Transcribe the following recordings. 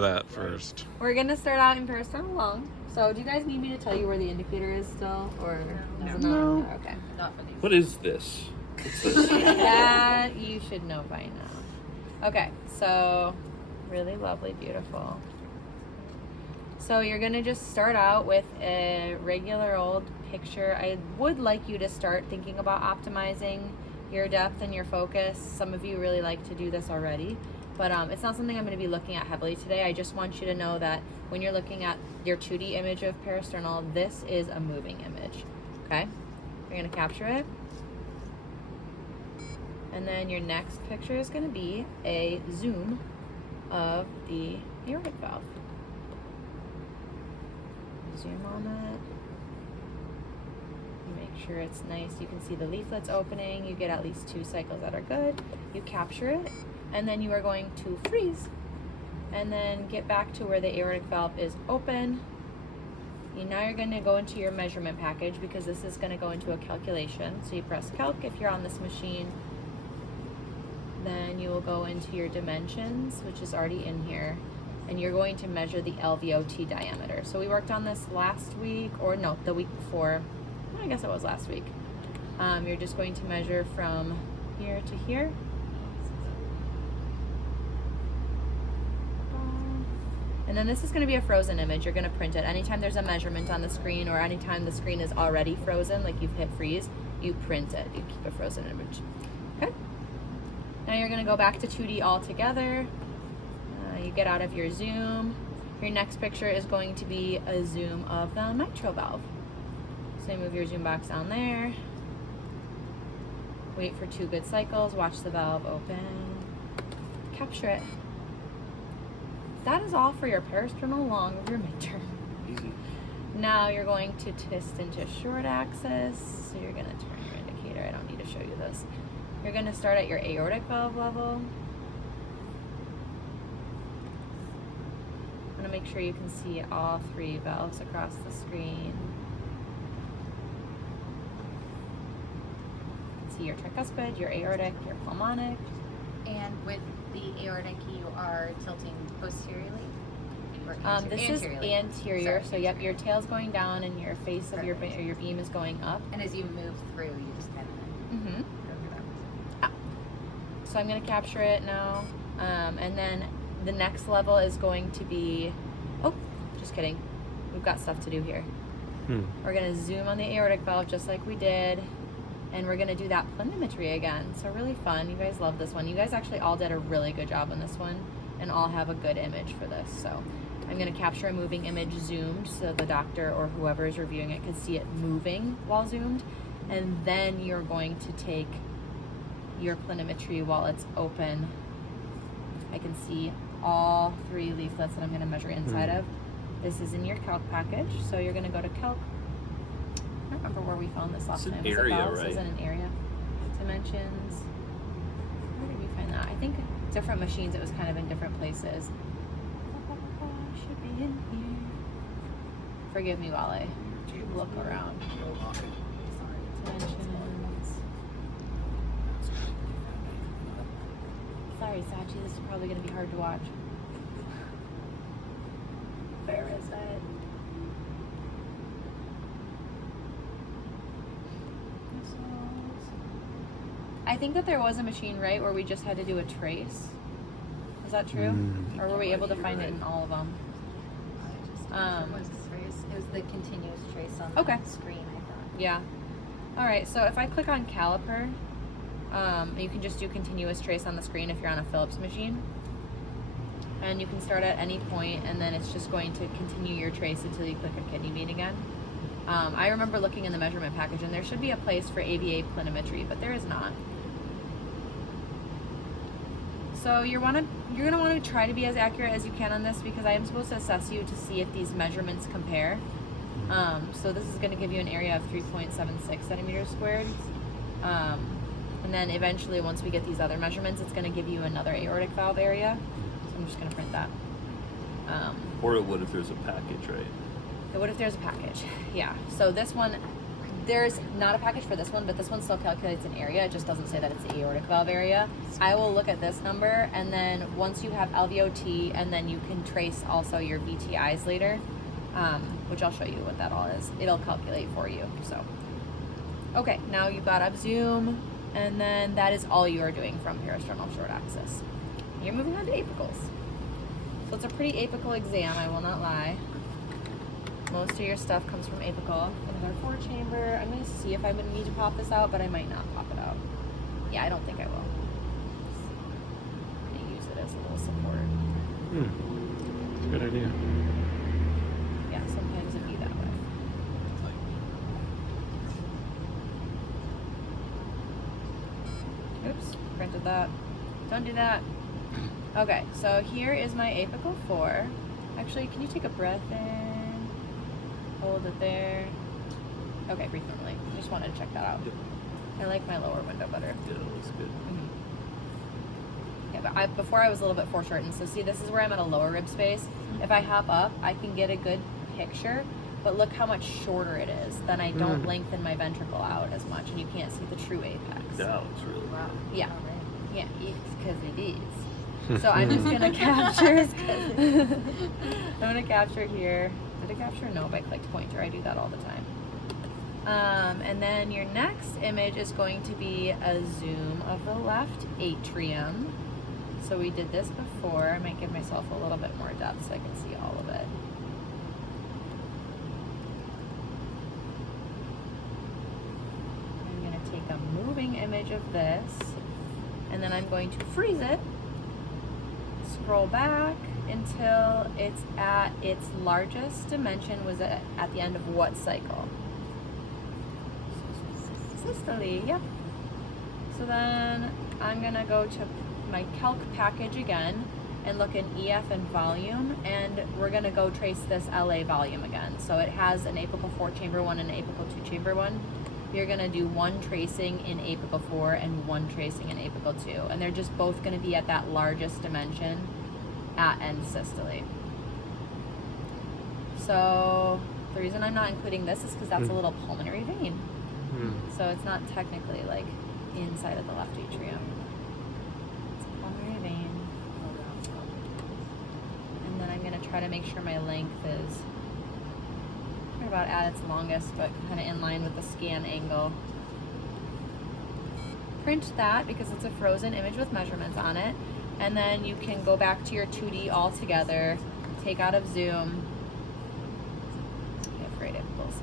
that first. We're gonna start out in peristernal lung. So, do you guys need me to tell you where the indicator is still, or is it No. not? Okay. Not for these. What is this? What's this? That you should know by now. Okay, so really lovely, beautiful. So you're gonna just start out with a regular old picture. I would like you to start thinking about optimizing your depth and your focus. Some of you really like to do this already, but it's not something I'm going to be looking at heavily today. I just want you to know that when you're looking at your 2D image of peristernal, this is a moving image, okay? You're going to capture it. And then your next picture is going to be a zoom of the aortic valve. Zoom on it. You make sure it's nice. You can see the leaflets opening. You get at least 2 cycles that are good. You capture it, and then you are going to freeze. And then get back to where the aortic valve is open. Now you're going to go into your measurement package because this is going to go into a calculation. So you press calc if you're on this machine. Then you will go into your dimensions, which is already in here, and you're going to measure the LVOT diameter. So we worked on this last week, or no, the week before. I guess it was last week. You're just going to measure from here to here. And then this is going to be a frozen image. You're going to print it. Anytime there's a measurement on the screen, or anytime the screen is already frozen, like you've hit freeze, you print it. You keep a frozen image. Okay? Now you're going to go back to 2D altogether. You get out of your zoom. Your next picture is going to be a zoom of the mitral valve. So you move your zoom box down there. Wait for 2 good cycles. Watch the valve open. Capture it. That is all for your peristernal lung of your midterm. Easy. Now you're going to twist into short axis. So you're going to turn your indicator. I don't need to show you this. You're going to start at your aortic valve level. I'm going to make sure you can see all 3 valves across the screen. You can see your tricuspid, your aortic, your pulmonic. And with the aortic, you are tilting posteriorly? This is anterior. So yep, your tail's going down and your face of your beam is going up. And as you move through, you just kind of go through that. So I'm going to capture it now. And then the next level is going to be, oh, just kidding. We've got stuff to do here. We're going to zoom on the aortic valve just like we did. And we're going to do that planimetry again. So really fun. You guys love this one. You guys actually all did a really good job on this one and all have a good image for this. So I'm going to capture a moving image zoomed so the doctor or whoever is reviewing it can see it moving while zoomed. And then you're going to take your planimetry while it's open. I can see all 3 leaflets that I'm going to measure inside of. This is in your calc package. So you're going to go to calc. I don't remember where we found this last time. It's an area, right? right? Is it an area? Dimensions. Where did we find that? I think different machines, it was kind of in different places. Should be in here. Forgive me while I look around. Dimensions. Sorry, Sachi, this is probably going to be hard to watch. Where is it? I think that there was a machine, right, where we just had to do a trace. Is that true? Or were we able to find it in all of them? It was the continuous trace on the screen, I thought. Yeah. All right, so if I click on caliper, you can just do continuous trace on the screen if you're on a Philips machine. And you can start at any point, and then it's just going to continue your trace until you click a kidney bean again. I remember looking in the measurement package, and there should be a place for AVA planimetry, but there is not. So you're going to want to try to be as accurate as you can on this because I am supposed to assess you to see if these measurements compare. So this is going to give you an area of 3.76 centimeters squared. And then eventually, once we get these other measurements, it's going to give you another aortic valve area. So I'm just going to print that. Or it would if there's a package, right? It would if there's a package. Yeah. So this There's not a package for this one, but this one still calculates an area. It just doesn't say that it's the aortic valve area. I will look at this number, and then once you have LVOT, and then you can trace also your VTIs later, which I'll show you what that all is. It'll calculate for you. So, okay, now you've got upzoom, and then that is all you are doing from parasternal short axis. You're moving on to apicals. So it's a pretty apical exam, I will not lie. Most of your stuff comes from apical. Another 4-chamber. I'm going to see if I would need to pop this out, but I might not pop it out. Yeah, I don't think I will. I'm going to use it as a little support. Good idea. Yeah, sometimes it'd be that way. Oops, printed that. Don't do that. Okay, so here is my apical 4. Actually, can you take a breath in? Hold it there. Okay, breathe normally. Just wanted to check that out. Yep. I like my lower window better. Yeah, that looks good. Yeah, but before I was a little bit foreshortened. So see, this is where I'm at a lower rib space. If I hop up, I can get a good picture, but look how much shorter it is. Then I don't lengthen my ventricle out as much, and you can't see the true apex. That looks really Wow. Yeah. All right. Yeah, it's because it is. So I'm just gonna capture. I'm gonna capture here. Did I capture? Nope, I clicked pointer. I do that all the time. And then your next image is going to be a zoom of the left atrium. So we did this before. I might give myself a little bit more depth so I can see all of it. I'm gonna take a moving image of this, and then I'm going to freeze it. Scroll back until it's at its largest dimension. Was it at the end of what cycle? Systole, yep. So then I'm gonna go to my calc package again and look in EF and volume, and we're gonna go trace this LA volume again. So it has an apical 4-chamber one and an apical 2-chamber one. You're gonna do one tracing in apical 4 and one tracing in apical 2, and they're just both gonna be at that largest dimension at end systole. So the reason I'm not including this is because that's a little pulmonary vein. So it's not technically like inside of the left atrium. It's a pulmonary vein. And then I'm gonna try to make sure my length is about at its longest, but kind of in line with the scan angle. Print that because it's a frozen image with measurements on it, and then you can go back to your 2D altogether, take out of zoom. You have great apples.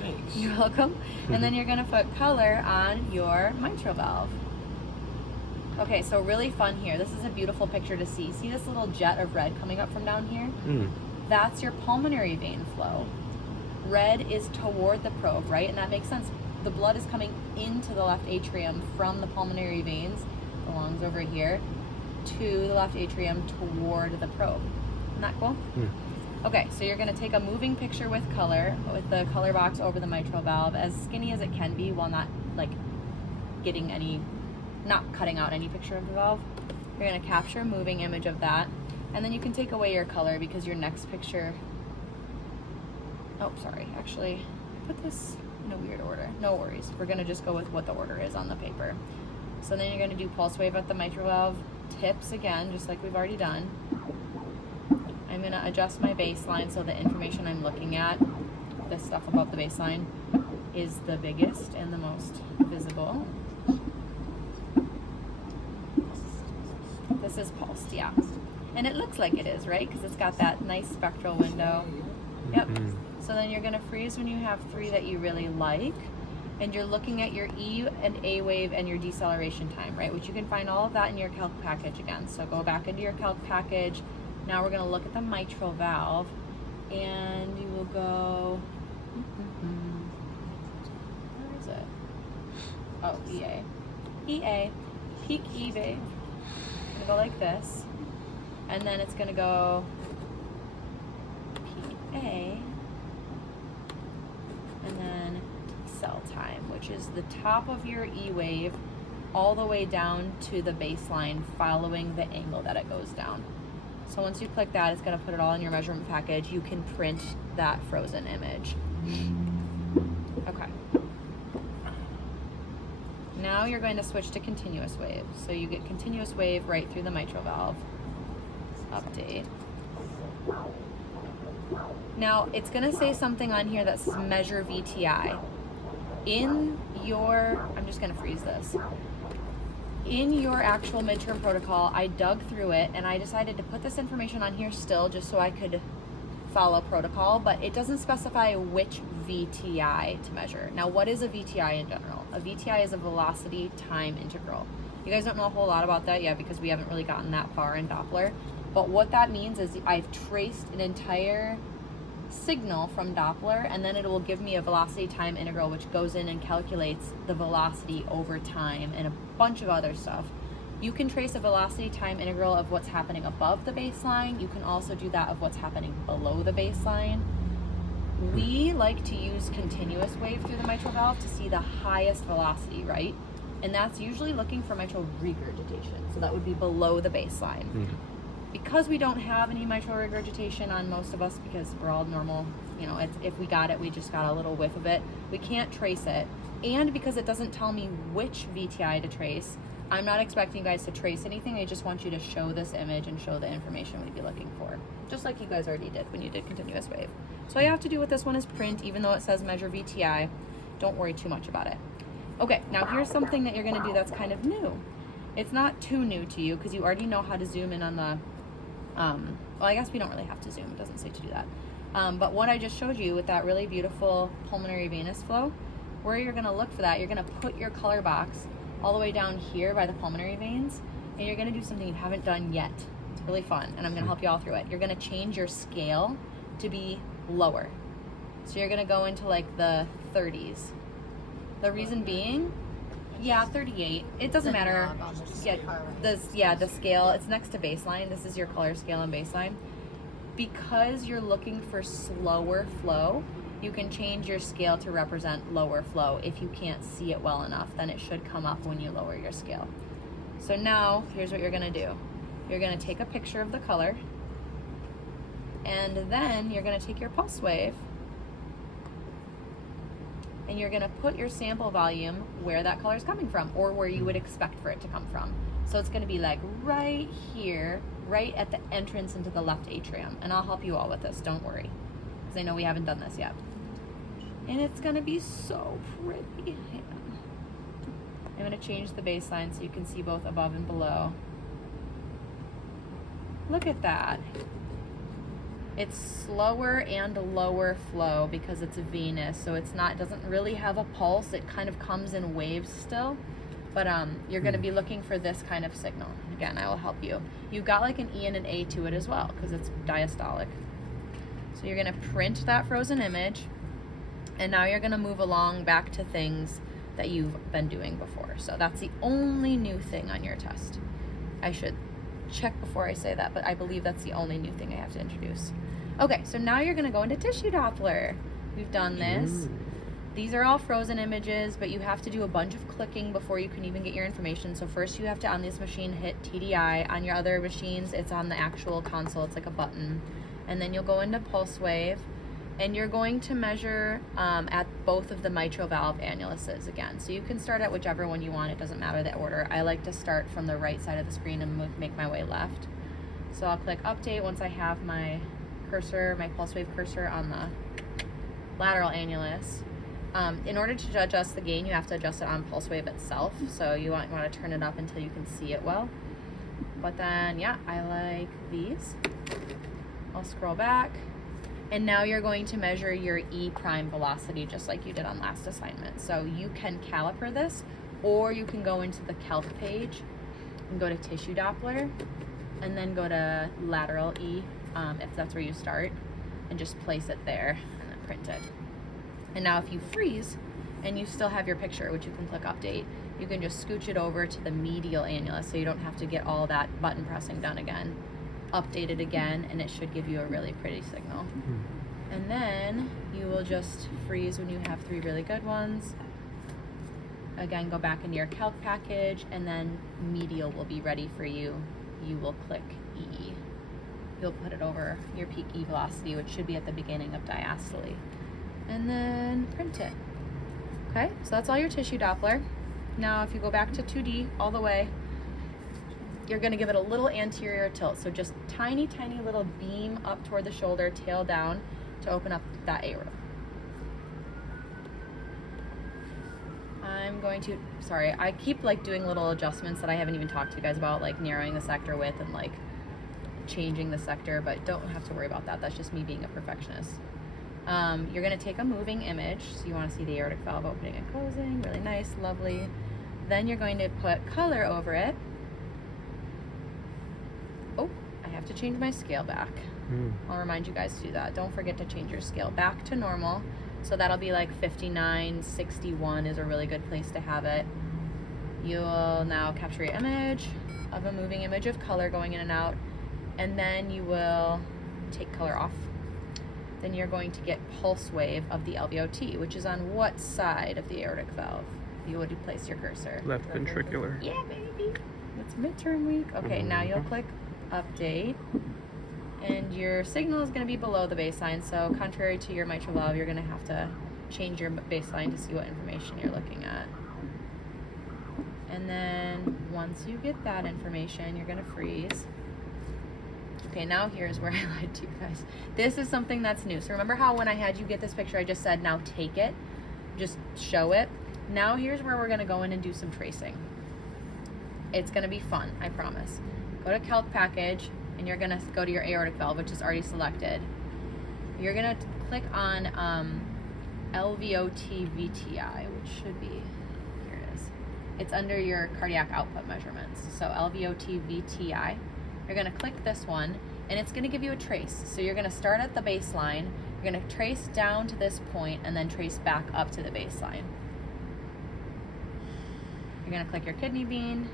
Thanks. You're welcome. And then you're gonna put color on your mitral valve. Okay, so really fun here. This is a beautiful picture to see. See this little jet of red coming up from down here? That's your pulmonary vein flow. Red is toward the probe, right? And that makes sense. The blood is coming into the left atrium from the pulmonary veins, the lungs over here, to the left atrium toward the probe. Isn't that cool? Okay, so you're gonna take a moving picture with color, with the color box over the mitral valve, as skinny as it can be while not like getting any, not cutting out any picture of the valve. You're gonna capture a moving image of that. And then you can take away your color because your next picture, oh, sorry, actually, put this in a weird order. No worries. We're gonna just go with what the order is on the paper. So then you're gonna do pulse wave at the mitral valve tips again, just like we've already done. I'm gonna adjust my baseline so the information I'm looking at, this stuff above the baseline, is the biggest and the most visible. This is pulsed, yeah. And it looks like it is, right? Because it's got that nice spectral window. Yep. So then you're gonna freeze when you have 3 that you really like. And you're looking at your E and A wave and your deceleration time, right? Which you can find all of that in your calc package again. So go back into your calc package. Now we're gonna look at the mitral valve. And you will go, where is it? Oh, EA. EA, peak E wave. Gonna go like this. And then it's gonna go PA, and then cell time, which is the top of your E wave all the way down to the baseline following the angle that it goes down. So once you click that, it's gonna put it all in your measurement package. You can print that frozen image. Okay. Now you're going to switch to continuous wave. So you get continuous wave right through the mitral valve. Update. Now it's going to say something on here that says measure VTI. In your, I'm just going to freeze this. In your actual midterm protocol, I dug through it and I decided to put this information on here still just so I could follow protocol, but it doesn't specify which VTI to measure. Now, what is a VTI in general? A VTI is a velocity time integral. You guys don't know a whole lot about that yet because we haven't really gotten that far in Doppler, but what that means is I've traced an entire signal from Doppler, and then it will give me a velocity time integral which goes in and calculates the velocity over time and a bunch of other stuff. You can trace a velocity time integral of what's happening above the baseline. You can also do that of what's happening below the baseline. We like to use continuous wave through the mitral valve to see the highest velocity, right? And that's usually looking for mitral regurgitation. So that would be below the baseline. Because we don't have any mitral regurgitation on most of us because we're all normal, you know, if we got it, we just got a little whiff of it. We can't trace it. And because it doesn't tell me which VTI to trace, I'm not expecting you guys to trace anything. I just want you to show this image and show the information we'd be looking for. Just like you guys already did when you did continuous wave. So all you have to do with this one is print, even though it says measure VTI. Don't worry too much about it. Okay, now here's something that you're gonna do that's kind of new. It's not too new to you because you already know how to zoom in on the, well, I guess we don't really have to zoom. It doesn't say to do that. But what I just showed you with that really beautiful pulmonary venous flow, where you're gonna look for that, you're gonna put your color box all the way down here by the pulmonary veins, and you're gonna do something you haven't done yet. It's really fun, and I'm gonna help you all through it. You're gonna change your scale to be lower. So you're gonna go into like the 30s. The reason being, yeah, 38. It doesn't matter. The scale, it's next to baseline. This is your color scale and baseline. Because you're looking for slower flow, you can change your scale to represent lower flow. If you can't see it well enough, then it should come up when you lower your scale. So now, here's what you're gonna do. You're gonna take a picture of the color, and then you're gonna take your pulse wave, and you're gonna put your sample volume where that color is coming from, or where you would expect for it to come from. So it's gonna be like right here, right at the entrance into the left atrium. And I'll help you all with this, don't worry, because I know we haven't done this yet. And it's gonna be so pretty. Hang on. I'm gonna change the baseline so you can see both above and below. Look at that. It's slower and lower flow because it's venous, so it's not, doesn't really have a pulse. It kind of comes in waves still, but you're gonna be looking for this kind of signal. Again, I will help you. You've got like an E and an A to it as well because it's diastolic. So you're gonna print that frozen image, and now you're gonna move along back to things that you've been doing before. So that's the only new thing on your test. I should check before I say that, but I believe that's the only new thing I have to introduce. Okay, so now you're gonna go into tissue Doppler. We've done this. These are all frozen images, but you have to do a bunch of clicking before you can even get your information. So first you have to, on this machine, hit TDI. On your other machines, it's on the actual console. It's like a button. And then you'll go into pulse wave, and you're going to measure at both of the mitral valve annuluses again. So you can start at whichever one you want. It doesn't matter the order. I like to start from the right side of the screen and make my way left. So I'll click update once I have my cursor, my pulse wave cursor on the lateral annulus. In order to adjust the gain, you have to adjust it on pulse wave itself. So you want to turn it up until you can see it well. But then, yeah, I like these. I'll scroll back. And now you're going to measure your E prime velocity just like you did on last assignment. So you can caliper this, or you can go into the calc page and go to tissue Doppler, and then go to lateral E, if that's where you start, and just place it there and then print it. And now if you freeze and you still have your picture, which you can click update, you can just scooch it over to the medial annulus so you don't have to get all that button pressing done again. Update it again, and it should give you a really pretty signal. And then you will just freeze when you have 3 really good ones. Again, go back into your calc package, and then medial will be ready for you. You will click E. You'll put it over your peak E velocity, which should be at the beginning of diastole. And then print it. Okay, so that's all your tissue Doppler. Now if you go back to 2D all the way, you're gonna give it a little anterior tilt. So just tiny, tiny little beam up toward the shoulder, tail down to open up that aorta. I'm going to, sorry, I keep like doing little adjustments that I haven't even talked to you guys about, like narrowing the sector width and like changing the sector, but don't have to worry about that. That's just me being a perfectionist. You're gonna take a moving image. So you wanna see the aortic valve opening and closing, really nice, lovely. Then you're going to put color over it. Oh, I have to change my scale back. I'll remind you guys to do that. Don't forget to change your scale back to normal. So that'll be like 59, 61 is a really good place to have it. You'll now capture your image of a moving image of color going in and out, and then you will take color off. Then you're going to get pulse wave of the LVOT, which is on what side of the aortic valve you would place your cursor? Left ventricular. Yeah, baby. It's midterm week. Okay, now you'll click update. And your signal is going to be below the baseline. So contrary to your mitral valve, you're going to have to change your baseline to see what information you're looking at. And then once you get that information, you're going to freeze. Okay, now here's where I lied to you guys. This is something that's new. So remember how when I had you get this picture, I just said, now take it, just show it. Now here's where we're gonna go in and do some tracing. It's gonna be fun, I promise. Go to Calc Package, and you're gonna go to your aortic valve, which is already selected. You're gonna click on LVOT VTI, which should be, here it is. It's under your cardiac output measurements. So LVOT VTI. You're gonna click this one, and it's gonna give you a trace. So you're gonna start at the baseline, you're gonna trace down to this point, and then trace back up to the baseline. You're gonna click your kidney bean,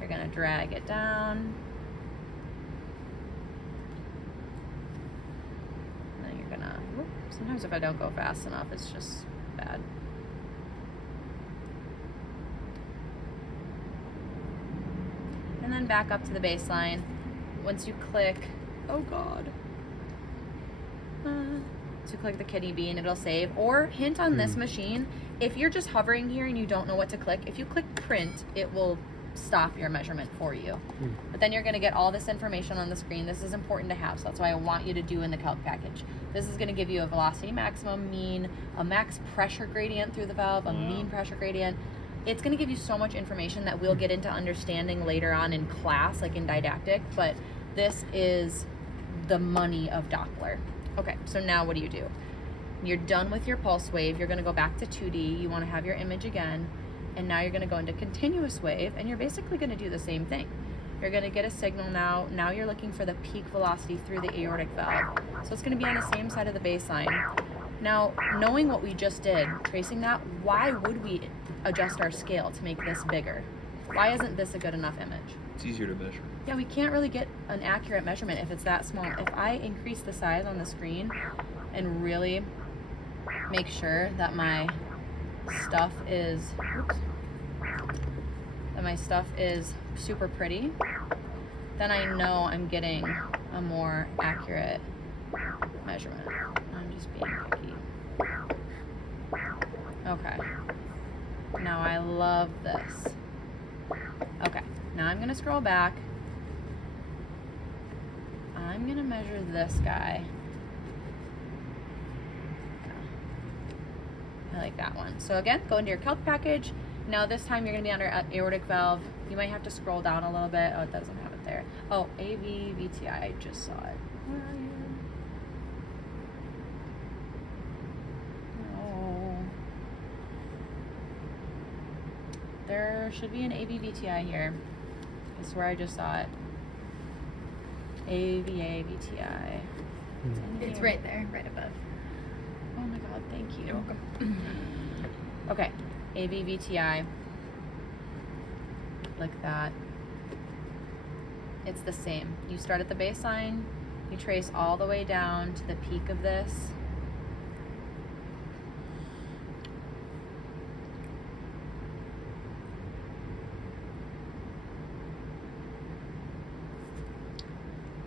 you're gonna drag it down, and then you're gonna, whoop, sometimes if I don't go fast enough, it's just bad. And then back up to the baseline. Once you click, oh God. So you click the kidney bean, it'll save. Or hint on this machine, if you're just hovering here and you don't know what to click, if you click print, it will stop your measurement for you. But then you're gonna get all this information on the screen. This is important to have, so that's why I want you to do in the Calc Package. This is gonna give you a velocity maximum, mean, a max pressure gradient through the valve, a mean pressure gradient. It's gonna give you so much information that we'll get into understanding later on in class, like in didactic, but this is the money of Doppler. Okay, so now what do? You're done with your pulse wave. You're gonna go back to 2D. You wanna have your image again. And now you're gonna go into continuous wave, and you're basically gonna do the same thing. You're gonna get a signal now. Now you're looking for the peak velocity through the aortic valve. So it's gonna be on the same side of the baseline. Now, knowing what we just did, tracing that, why would we adjust our scale to make this bigger? Why isn't this a good enough image? It's easier to measure. Yeah, we can't really get an accurate measurement if it's that small. If I increase the size on the screen and really make sure that my stuff is, super pretty, then I know I'm getting a more accurate measurement. I'm just being picky. Okay. Now I love this. Okay, now I'm gonna scroll back. I'm gonna measure this guy. I like that one. So again, go into your Calc Package. Now this time you're gonna be under aortic valve. You might have to scroll down a little bit. Oh, it doesn't have it there. Oh, AV VTI, I just saw it. Where are you? Oh. There should be an AV VTI here. I swear I just saw it. AVA VTI. It's right there, right above. Oh my God, thank you. You're welcome. Okay, AV VTI. Like that. It's the same. You start at the baseline, you trace all the way down to the peak of this.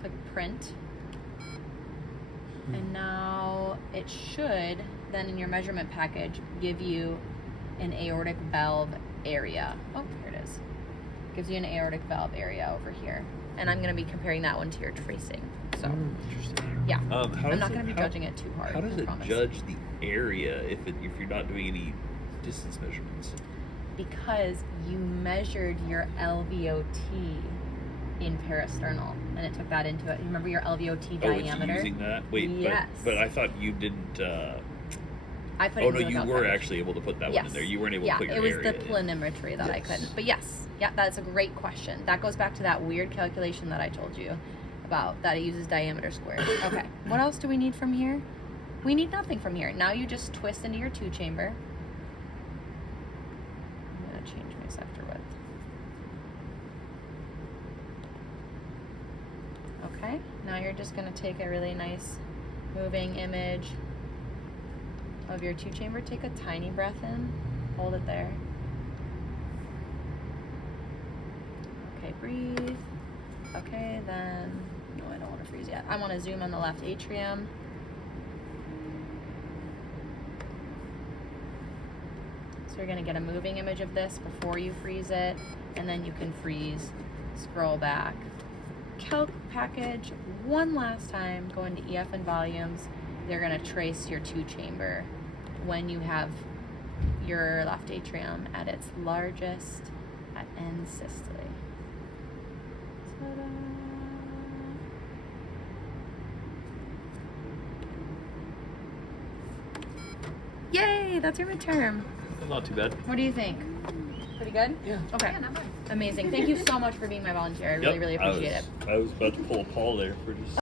Click print. And now it should then in your measurement package give you an aortic valve area. Oh, here it is. Gives you an aortic valve area over here. And I'm going to be comparing that one to your tracing. So, Interesting. yeah. How I'm not going to be judging it too hard. How does I it promise. judge the area if you're not doing any distance measurements? Because you measured your LVOT in parasternal, and it took that into it. You remember your LVOT diameter? It's using that? Wait, yes. but I thought you didn't. I put Oh it no, in the you calc were package. actually able to put that Yes. one in there. You weren't able yeah, to put your it was area the in. planimetry that I Yes. couldn't. But yes, yeah, that's a great question. That goes back to that weird calculation that I told you about, that it uses diameter squared. Okay, what else do we need from here? We need nothing from here. Now you just twist into your 2-chamber. I'm gonna change my sector width. Okay, now you're just gonna take a really nice moving image of your 2-chamber. Take a tiny breath in, hold it there. Okay, breathe. Okay, then, no, I don't want to freeze yet. I want to zoom on the left atrium. So you're going to get a moving image of this before you freeze it, and then you can freeze, scroll back. Calc package one last time, go into EF and volumes. They're going to trace your 2-chamber when you have your left atrium at its largest at end systole. Ta-da. Yay, that's your midterm. Not too bad. What do you think? Pretty good? Yeah. Okay. Yeah, not bad. Amazing. Thank you so much for being my volunteer. I really, really appreciate it. I was about to pull a Paul there for just